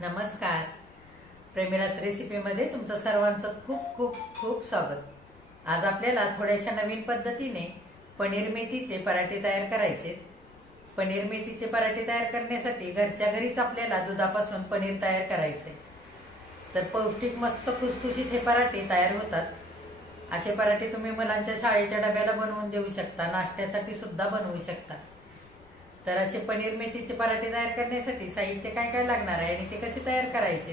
नमस्कार. प्रेमिलाच रेसिपीमध्ये तुमचं सर्वांचं खूप खूप खूप स्वागत. आज आपल्याला थोड्याशा नवीन पद्धतीने पनीर मेथीचे पराठे तयार करायचे. पनीर मेथीचे पराठे तयार करण्यासाठी घरच्या घरीच आपल्याला दुधापासून पनीर तयार करायचे. तर पौष्टिक मस्त खुसखुशीत हे पराठे तयार होतात. असे पराठे तुम्ही मुलांच्या शाळेच्या डब्याला बनवून देऊ शकता, नाश्त्यासाठी सुद्धा बनवू शकता. तर असे पनीर मेथीचे पराठे तयार करण्यासाठी साहित्य काय काय लागणार आहे आणि ते कसे तयार करायचे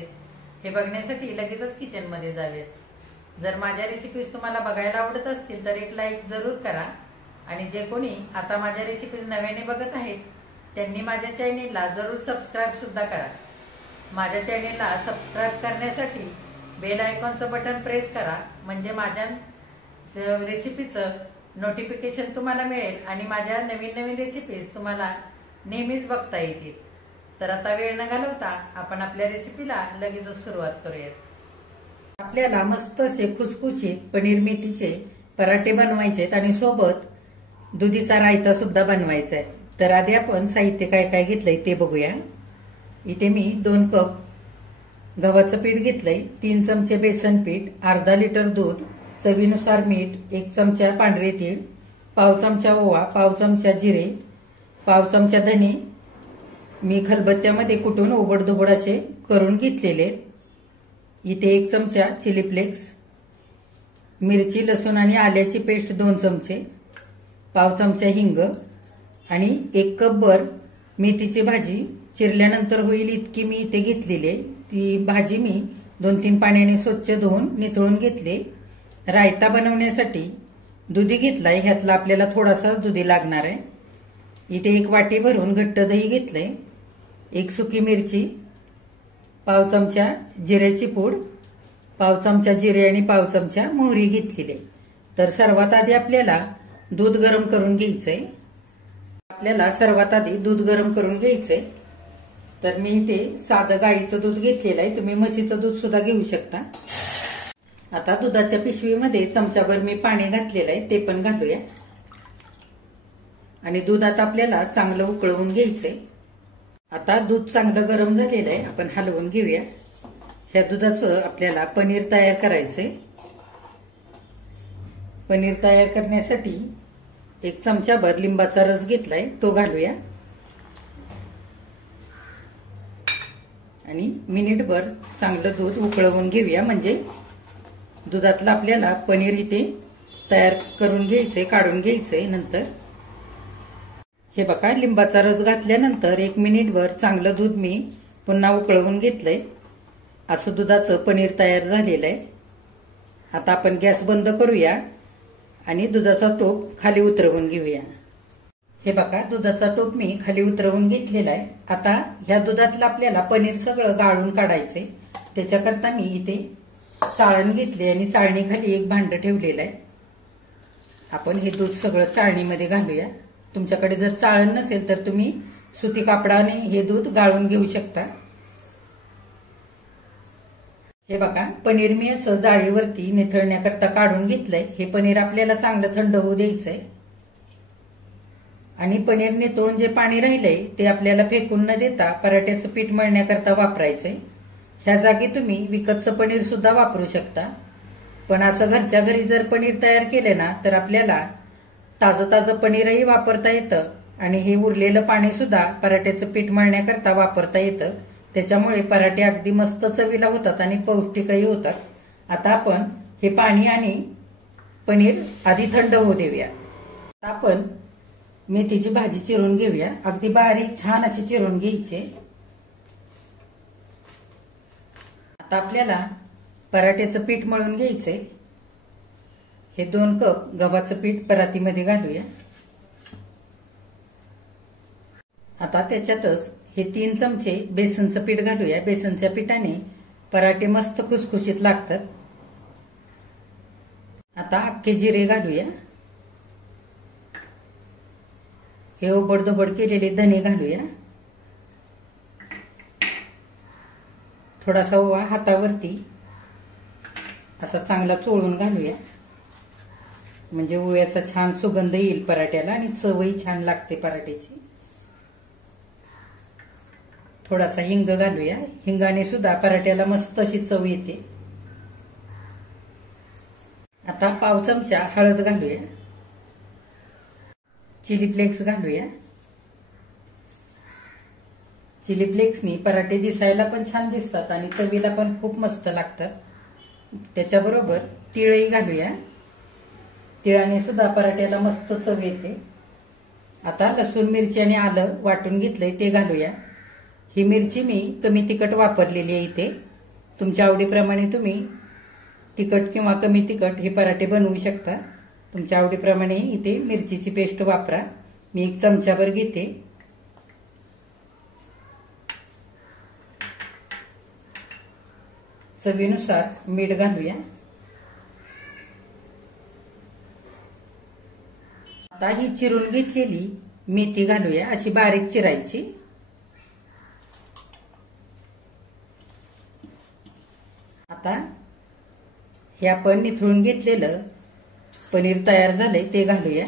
हे बघण्यासाठी लगेचच किचन मध्ये जाऊयात. जर माझ्या रेसिपीज तुम्हाला बघायला आवडत असतील तर एक लाईक जरूर करा आणि जे कोणी आता माझ्या रेसिपीज नव्याने बघत आहेत त्यांनी माझ्या चॅनेलला जरूर सबस्क्राईब सुद्धा करा. माझ्या चॅनेलला सबस्क्राईब करण्यासाठी बेल आयकॉनचं बटन प्रेस करा, म्हणजे माझ्या रेसिपीचं नोटिफिकेशन तुम्हाला मिळेल आणि माझ्या नवीन नवीन रेसिपीज तुम्हाला नेहमीच बघता येतील. तर आता वेळ न घालवता आपण आपल्या रेसिपीला लगेचच सुरुवात करूयात. आपल्याला मस्त असे खुसखुशीत पनीर मेथीचे पराठे बनवायचे आणि सोबत दुधीचा रायता सुद्धा बनवायचा आहे. तर आधी आपण साहित्य काय काय घेतलंय ते बघूया. इथे मी 2 कप गव्हाचं पीठ घेतलंय, 3 चमचे बेसन पीठ, अर्धा लिटर दूध, चवीनुसार मीठ, 1 चमचा पांढरे तीळ, पाव चमचा ओवा, पाव चमचा जिरे, पाव चमचा धने मी खलबत्त्यामध्ये कुटून ओबडधोबड असे करून घेतलेले. इथे 1 चमचा चिली फ्लेक्स, मिरची लसूण आणि आल्याची पेस्ट 2 चमचे, पाव चमचा हिंग आणि 1 कप भर मेथीची भाजी चिरल्यानंतर होईल इतकी मी इथे घेतलेली आहे. ती भाजी मी 2-3 पाण्याने स्वच्छ धुवून निथळून घेतले. रायता बनवण्यासाठी दुधी घेतलाय, ह्यातला आपल्याला थोडासा दुधी लागणार आहे. इथे 1 वाटी भरून घट्ट दही घेतलंय, 1 सुकी मिरची, पाव चमचा जिऱ्याची पूड, पाव चमचा जिरे आणि पाव चमचा मोहरी घेतलेली. तर सर्वात आधी आपल्याला दूध गरम करून घ्यायचंय. दूध गरम करून घ्यायचंय. तर मी इथे साधं गाईचं दूध घेतलेलं आहे, तुम्ही म्हशीचं दूध सुद्धा घेऊ शकता. आता दुधाच्या पिशवीमध्ये चमचाभर मी पाणी घातलेलं आहे, ते पण घालूया. आणि दूध आता आपल्याला चांगलं उकळवून घ्यायचंय. आता दूध चांगलं गरम झालेलं आहे, आपण हलवून घेऊया. ह्या दुधाचं आपल्याला पनीर तयार करायचंय. पनीर तयार करण्यासाठी 1 चमचाभर लिंबाचा रस घेतलाय, तो घालूया. आणि मिनिटभर चांगलं दूध उकळवून घेऊया, म्हणजे दुधातलं आपल्याला पनीर इथे तयार करून घ्यायचंय, काढून घ्यायचंय. नंतर हे बघा, लिंबाचा रस घातल्यानंतर 1 मिनिटभर चांगलं दूध मी पुन्हा उकळवून घेतलंय. असं दुधाचं पनीर तयार झालेलं आहे. आता आपण गॅस बंद करूया आणि दुधाचा टोप खाली उतरवून घेऊया. हे बघा, दुधाचा टोप मी खाली उतरवून घेतलेला आहे. आता ह्या दुधातलं आपल्याला पनीर सगळं गाळून काढायचंय. त्याच्याकरता मी इथे चाळण घेतली आणि चाळणीखाली 1 भांड ठेवलेलं आहे. आपण हे दूध सगळं चाळणीमध्ये घालूया. तुमच्याकडे जर चाळण नसेल तर तुम्ही सुती कापडाने हे दूध गाळून घेऊ शकता. हे बघा, पनीर मी असं जाळीवरती निथळण्याकरता काढून घेतलंय. हे पनीर आपल्याला चांगलं थंड होऊ द्यायचंय. आणि पनीर निथळून जे पाणी राहिलंय ते आपल्याला फेकून न देता पराठ्याचं पीठ मळण्याकरता वापरायचंय. ह्या जागी तुम्ही विकतचं पनीर सुद्धा वापरू शकता. पण असं घरच्या घरी जर पनीर तयार केले ना तर आपल्याला ताजं पनीरही वापरता येतं आणि हे उरलेलं पाणी सुद्धा पराठ्याचं पीठ मळण्याकरता वापरता येतं. त्याच्यामुळे पराठे अगदी मस्त चवीला होतात आणि पौष्टिकही होतात. आता आपण हे पाणी आणि पनीर आधी थंड होऊ देऊया. आता आपण मेथीची भाजी चिरून घेऊया. अगदी बारीक छान अशी चिरून घ्यायची. आता आपल्याला पराठ्याचं पीठ मळून घ्यायचंय. हे 2 कप गव्हाचं पीठ परातीमध्ये घालूया. आता त्याच्यातच हे 3 चमचे बेसनचं पीठ घालूया. बेसनच्या पिठाने पराठे मस्त खुसखुशीत लागतात. आता अख्खे जिरे घालूया. हे ओबडधोबड केलेले धने घालूया. थोडासा ओवा हातावरती असा चांगला चोळून घालूया, म्हणजे ओव्याचा छान सुगंध येईल पराठ्याला आणि चवही छान लागते पराठ्याची. थोडासा हिंग घालूया. हिंगाने सुद्धा पराठ्याला मस्त अशी चव येते. आता पाव चमचा हळद घालूया. चिली फ्लेक्स घालूया. चिली फ्लेक्सनी पराठे दिसायला पण छान दिसतात आणि चवीला पण खूप मस्त लागतात. त्याच्याबरोबर तीळही घालूया. तिळाने सुद्धा पराठ्याला मस्त चव येते. आता लसूण मिरची आणि आलं वाटून घेतलंय ते घालूया. ही मिरची मी कमी तिखट वापरलेली आहे इथे. तुमच्या आवडीप्रमाणे तुम्ही तिखट किंवा कमी तिखट हे पराठे बनवू शकता. तुमच्या आवडीप्रमाणे इथे मिरचीची पेस्ट वापरा. मी 1 चमचाभर घेते. चवीनुसार मीठ घालूया. आता ही चिरून घेतलेली मेथी घालूया. अशी बारीक चिरायची. आता हे आपण निथळून घेतलेलं पनीर तयार झालंय ते घालूया.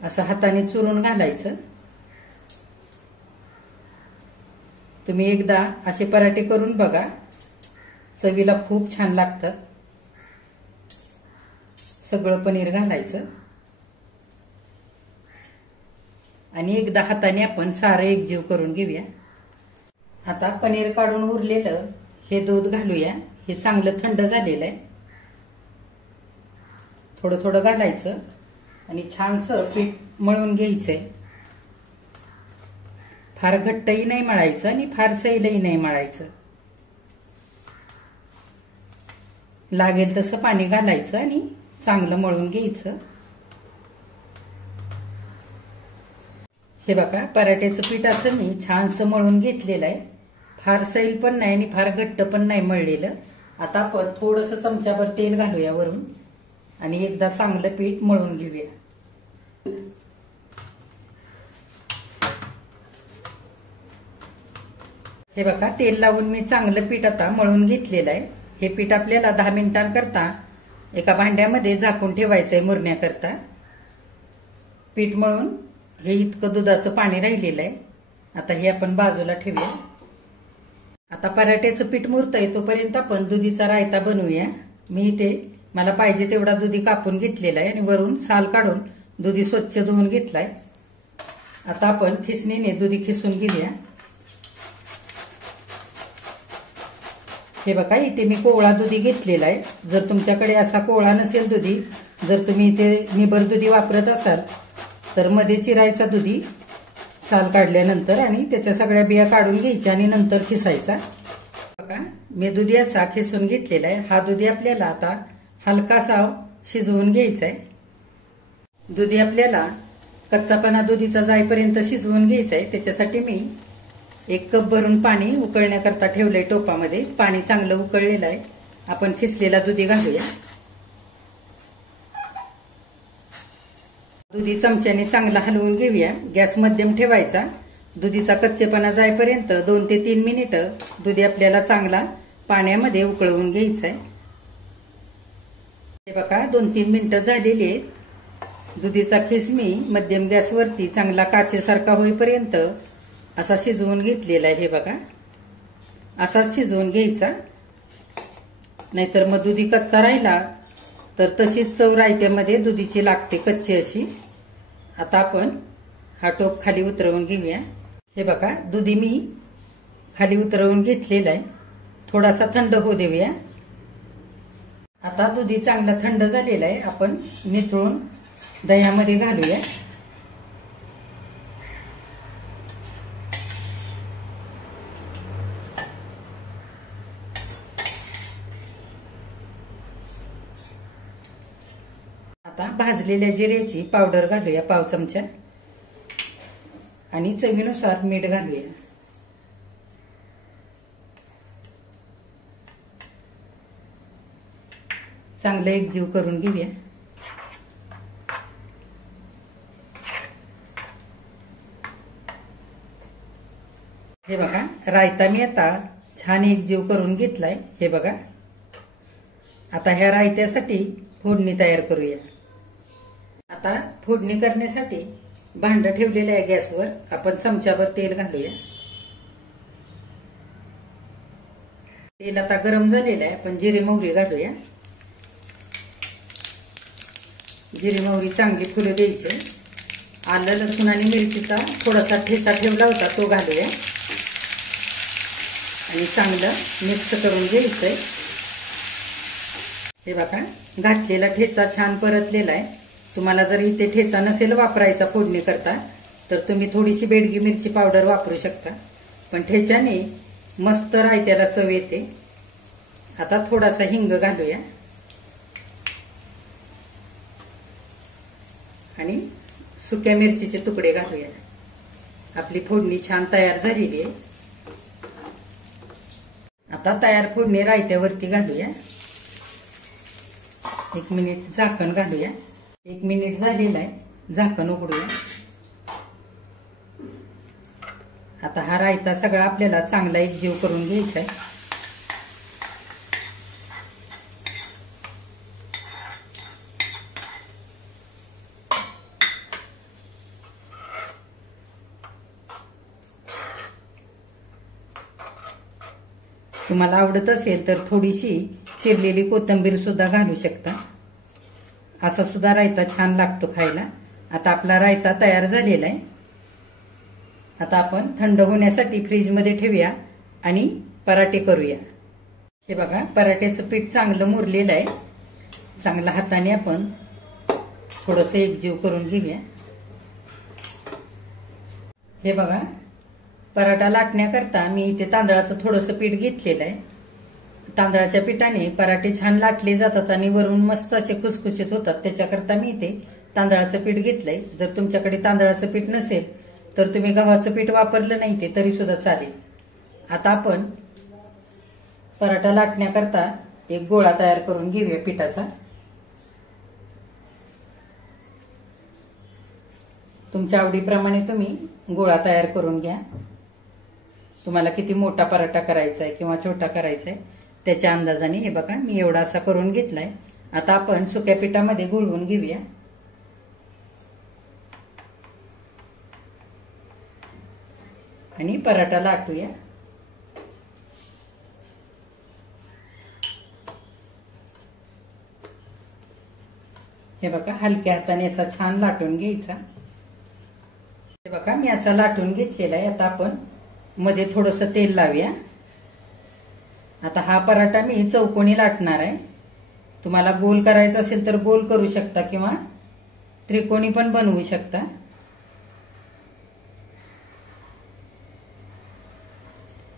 असं हाताने चुरून घालायचं. तुम्ही एकदा असे पराठे करून बघा. चवीला खूप छान लागतात. सगळं पनीर घालायचं आणि एकदा हाताने आपण सारं एकजीव करून घेऊया. आता पनीर काढून उरलेलं हे दूध घालूया. हे चांगलं थंड झालेलं आहे. थोडं थोडं घालायचं आणि छानसं पीठ मळून घ्यायचंय. फार घट्टही नाही मळायचं आणि फार सैलही नाही मळायचं. लागेल तसं पाणी घालायचं आणि चांगलं मळून घ्यायचं. हे बघा पराठ्याचं पीठ असं मी छानसं मळून घेतलेलं आहे. फार सैल पण नाही आणि फार घट्ट पण नाही मळलेलं. आता आपण थोडंसं चमचाभर तेल घालूया वरून आणि एकदा चांगलं पीठ मळून घेऊया. हे बघा तेल लावून मी चांगलं पीठ आता मळून घेतलेलं आहे. हे पीठ आपल्याला 10 मिनिटांकरता एका भांड्यामध्ये झाकून ठेवायचंय मुरण्याकरता. पीठ मळून हे इतकं दुधाचं पाणी राहिलेलं आहे. आता हे आपण बाजूला ठेवूया. आता पराठ्याचं पीठ मुरतंय तोपर्यंत आपण दुधीचा रायता बनवूया. मी इथे मला पाहिजे तेवढा दुधी कापून घेतलेला आहे आणि वरून साल काढून दुधी स्वच्छ धुवून घेतलाय. आता आपण खिसणीने दुधी खिसून घेऊया. हे बघा इथे मी कोवळा दुधी घेतलेला आहे. जर तुमच्याकडे असा कोवळा नसेल दुधी, जर तुम्ही इथे निबर दुधी वापरत असाल तर मध्ये चिरायचा दुधी साल काढल्यानंतर आणि त्याच्या सगळ्या बिया काढून घ्यायच्या आणि नंतर खिसायचा. बघा मी दुधी असा खिसून घेतलेला आहे. हा दुधी आपल्याला आता हलकासा शिजवून घ्यायचा आहे. दुधी आपल्याला कच्चापणा दुधीचा जाईपर्यंत शिजवून घ्यायचा आहे. त्याच्यासाठी मी 1 कप भरून पाणी उकळण्याकरता ठेवलंय टोपामध्ये. पाणी चांगलं उकळलेलं आहे. आपण खिसलेला दुधी घालूया. दुधी चमच्याने चांगला हलवून घेऊया. गॅस मध्यम ठेवायचा. दुधीचा कच्चेपणा जाईपर्यंत 2 ते 3 मिनिटं दुधी आपल्याला चांगला पाण्यामध्ये उकळवून घ्यायचा आहे. हे बघा 2-3 मिनिटं झालेली आहेत. दुधीचा खिस मी मध्यम गॅसवरती चांगला काचेसारखा होईपर्यंत असा शिजवून घेतलेला आहे. हे बघा असाच शिजवून घ्यायचा. नाहीतर मग दुधी कच्चा राहिला तर तशीच चव रायत्यामध्ये दुधीची लागते कच्ची अशी. आता आपण हा टोप खाली उतरवून घेऊया. हे बघा दुधी मी खाली उतरवून घेतलेला आहे. थोडासा थंड होऊ देऊया. आता दुधी चांगला थंड झालेला आहे. आपण निथळून दह्यामध्ये घालूया. आता भाजलेल्या जिऱ्याची पावडर घालूया पाव चमचा आणि चवीनुसार मीठ घालूया. चांगलं एकजीव करून घेऊया. हे बघा रायता मी आता छान एकजीव करून घेतलाय. हे बघा आता ह्या रायत्यासाठी फोडणी तयार करूया. आता फोडणी करण्यासाठी भांड ठेवलेलं आहे गॅसवर. आपण चमच्याभर तेल घालूया. तेल आता गरम झालेलं आहे. आपण जिरे मोहरी घालूया. जिरे मोहरी चांगली फुलं द्यायची. आलं लसूण आणि मिरचीचा थोडासा ठेचा ठेवला होता तो घालूया आणि चांगलं मिक्स करून घ्यायचंय. हे बघा घातलेला ठेचा छान परतलेला आहे. तुम्हाला जर इथे ठेचा नसेल वापरायचा फोडणी करता तर तुम्ही थोडीशी बेडगी मिरची पावडर वापरू शकता, पण ठेच्याने मस्त रायत्याला चव येते. आता थोडासा हिंग घालूया आणि सुक्या मिरचीचे तुकडे घालूया. आपली फोडणी छान तयार झालेली आहे. आता तयार फोडणी रायत्यावरती घालूया. 1 मिनिट झाकण घालूया. 1 मिनिट झालेला आहे. झाकण उघडूया. आता हा रायता सगळा आपल्याला चांगला एकजीव करून घ्यायचा आहे. तुम्हाला आवडत असेल तर थोडीशी चिरलेली कोथिंबीर सुद्धा घालू शकता. असा सुद्धा रायता छान लागतो खायला. आता आपला रायता तयार झालेला आहे. आता आपण थंड होण्यासाठी फ्रीजमध्ये ठेवूया आणि पराठे करूया. हे बघा पराठ्याचं पीठ चांगलं मुरलेलं आहे. चांगल्या हाताने आपण थोडंसं एकजीव करून घेऊया. हे बघा पराठा लाटण्याकरता मी इथे तांदळाचं थोडंसं पीठ घेतलेलं आहे. तांदळाच्या पिठाने पराठे छान लाटले जातात आणि वरून मस्त असे खुसखुशीत होतात. त्याच्याकरता मी इथे तांदळाचं पीठ घेतलंय. जर तुमच्याकडे तांदळाचं पीठ नसेल तर तुम्ही गव्हाचं पीठ वापरलं नाही ते तरी सुद्धा चालेल. आता आपण पराठा लाटण्याकरता एक गोळा तयार करून घेऊया पिठाचा. तुमच्या आवडीप्रमाणे तुम्ही गोळा तयार करून घ्या. तुम्हाला किती मोठा पराठा करायचा आहे किंवा छोटा करायचा आहे त्याच्या अंदाजाने. हे बघा मी एवढा असा करून घेतलाय. आता आपण सुक्या पिठामध्ये गुळवून घेऊया. आणि पराठा लाटूया. हे बघा हलक्या हाताने असा छान लाटून घ्यायचा. हे बघा मी असा लाटून घेतलेला आहे. आता आपण मध्ये थोडंसं तेल लावूया. आता हा पराठा मी चौकोनी लाटणार आहे. तुम्हाला गोल करायचा असेल तर गोल करू शकता किंवा त्रिकोणी पण बनवू शकता.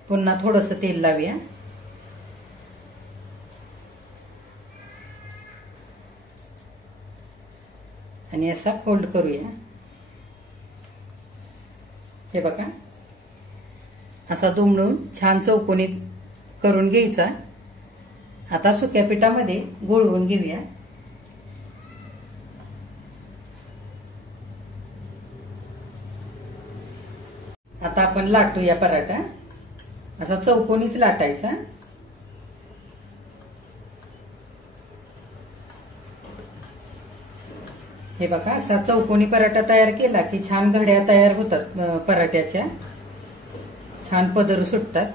पुन्हा थोडंसं तेल लावूया. आणि असा फोल्ड करूया. हे बघा असा दुमडून छान चौकोनी करून घ्यायचा. आता सुक्या पिठामध्ये गुळवून घेऊया. आता आपण लाटूया पराठा. असा चौकोनीच लाटायचा. हे बघा असा चौकोनी पराठा तयार केला की छान घड्या तयार होतात पराठ्याच्या. छान पदर सुटतात.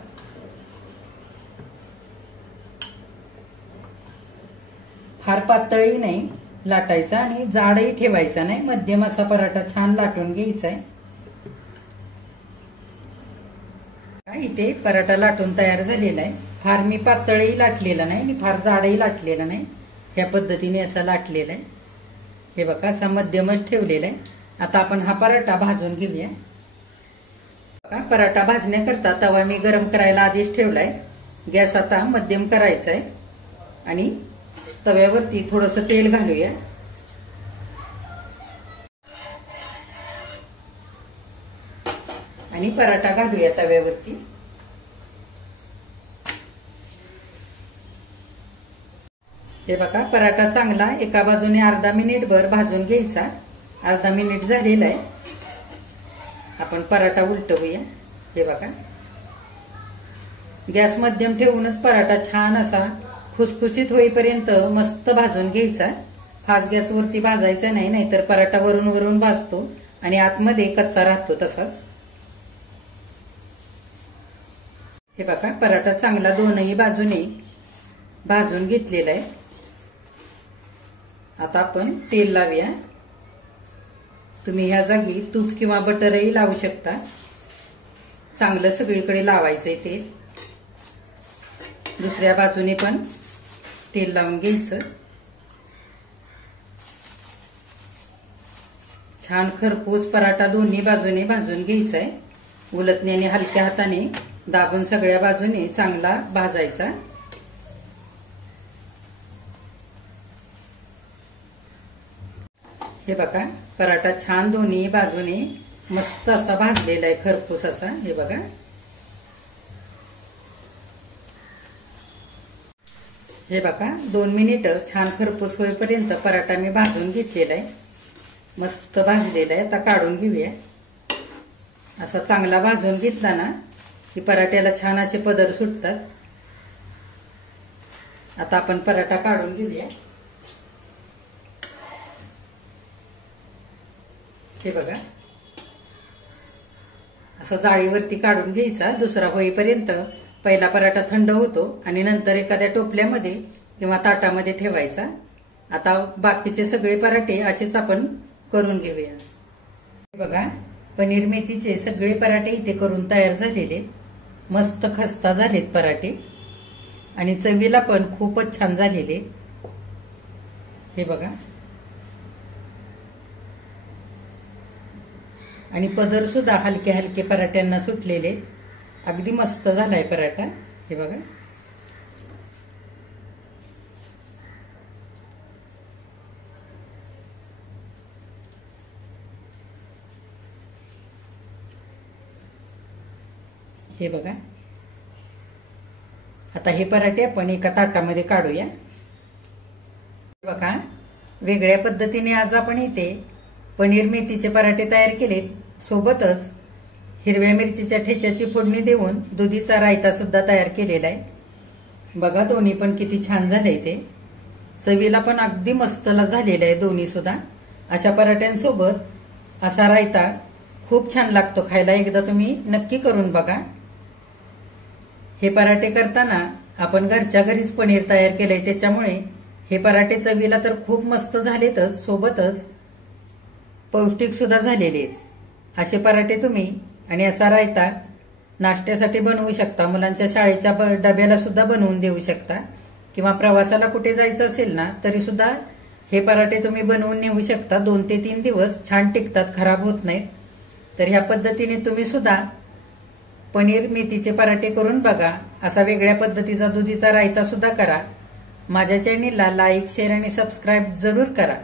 फार पातळही नाही लाटायचा आणि जाडही ठेवायचा नाही. मध्यम असा पराठा छान लाटून घ्यायचा आहे. इथे पराठा लाटून तयार झालेला आहे. फार मी पातळही लाटलेला नाही आणि फार जाडही लाटलेला नाही. या पद्धतीने असा लाटलेला आहे. हे बघा असा मध्यमच ठेवलेला आहे. आता आपण हा पराठा भाजून घेऊया. पराठा भाजण्याकरता तवा मी गरम करायला आधीच ठेवलाय. गॅस आता मध्यम करायचा आहे आणि तव्यावरती थोडंसं तेल घालूया. आणि पराठा घालूया तव्यावरती. हे बघा पराठा चांगला एका बाजूने अर्धा मिनिट भर भाजून घ्यायचा. अर्धा मिनिट झालेला आहे. आपण पराठा उलटवूया. हे बघा गॅस मध्यम ठेवूनच पराठा छान असा खुसखुशीत होईपर्यंत मस्त भाजून घ्यायचा. फास्ट गॅसवरती भाजायचा नाही, नाहीतर पराठा वरून वरून भाजतो आणि आतमध्ये कच्चा राहतो तसाच. हे बघा, पराठा चांगला दोनही बाजूने भाजून घेतलेला आहे. आता आपण तेल लावूया. तुम्ही ह्या जागी तूप किंवा बटरही लावू शकता. चांगलं सगळीकडे लावायचंय तेल. दुसऱ्या बाजूने पण तेल लावून घ्यायचं. छान खरपूस पराठा दोन्ही बाजूने भाजून घ्यायचा आहे. उलटण्याने हलक्या हाताने दाबून सगळ्या बाजूने चांगला भाजायचा. हे बघा, पराठा छान दोन्ही बाजूने मस्त असा भाजलेला आहे, खरपूस असा. हे बघा, हे बघा, 2 मिनिटं छान खरपूस होईपर्यंत पराठा मी भाजून घेतलेला आहे. मस्त भाजलेला आहे. आता काढून घेऊया. असा चांगला भाजून घेतला ना की पराठ्याला छान असे पदर सुटतात. आता आपण पराठा काढून घेऊया. हे बघा, असं जाळीवरती काढून घ्यायचा. दुसरा होईपर्यंत पहिला पराठा थंड होतो आणि नंतर एखाद्या टोपल्यामध्ये किंवा ताटामध्ये ठेवायचा. आता बाकीचे सगळे पराठे असेच आपण करून घेऊया. हे बघा, पनीर मेथीचे सगळे पराठे इथे करून तयार झालेले. मस्त खस्ता झालेत पराठे आणि चवीला पण खूपच छान झालेले. हे बघा, आणि पदर सुद्धा हलके हलके पराठ्यांना सुटलेले. अगदी मस्त झालाय पराठा. हे बघा, हे बघा. आता हे पराठे आपण एका ताटामध्ये काढूया. बघा, वेगळ्या पद्धतीने आज आपण इथे पनीर मेथीचे पराठे तयार केलेत. सोबतच हिरव्या मिरचीच्या ठेच्याची फोडणी देऊन दुधीचा रायता सुद्धा तयार केलेला आहे. बघा, दोन्ही पण किती छान झालंय ते. चवीला पण अगदी मस्त झालेला आहे दोन्ही सुद्धा. अशा पराठ्यांसोबत असा रायता खूप छान लागतो खायला. एकदा तुम्ही नक्की करून बघा. हे पराठे करताना आपण घरच्या घरीच पनीर तयार केलंय, त्याच्यामुळे हे पराठे चवीला तर खूप मस्त झालेतच, सोबतच पौष्टिक सुद्धा झालेले आहेत. असे पराठे तुम्ही आणि असा रायता नाश्त्यासाठी बनवू शकता. मुलांच्या शाळेच्या डब्याला सुद्धा बनवून देऊ शकता किंवा प्रवासाला कुठे जायचं असेल ना तरी सुद्धा हे पराठे तुम्ही बनवून नेऊ शकता. 2 ते 3 दिवस छान टिकतात, खराब होत नाहीत. तर ह्या पद्धतीने तुम्ही सुद्धा पनीर मेथीचे पराठे करून बघा. असा वेगळ्या पद्धतीचा दुधीचा रायता सुद्धा करा. माझ्या चॅनेलला लाईक, शेअर आणि सबस्क्राईब जरूर करा.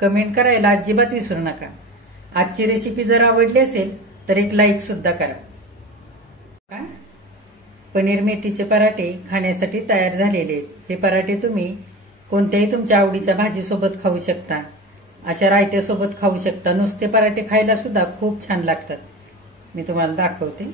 कमेंट करायला अजिबात विसरू नका. आजची रेसिपी जर आवडली असेल तर एक लाईक सुद्धा करा. पनीर मेथीचे पराठे खाण्यासाठी तयार झालेले आहेत. हे पराठे तुम्ही कोणत्याही तुमच्या आवडीच्या भाजीसोबत खाऊ शकता. अशा रायत्यासोबत खाऊ शकता. नुसते पराठे खायला सुद्धा खूप छान लागतात. मी तुम्हाला दाखवते.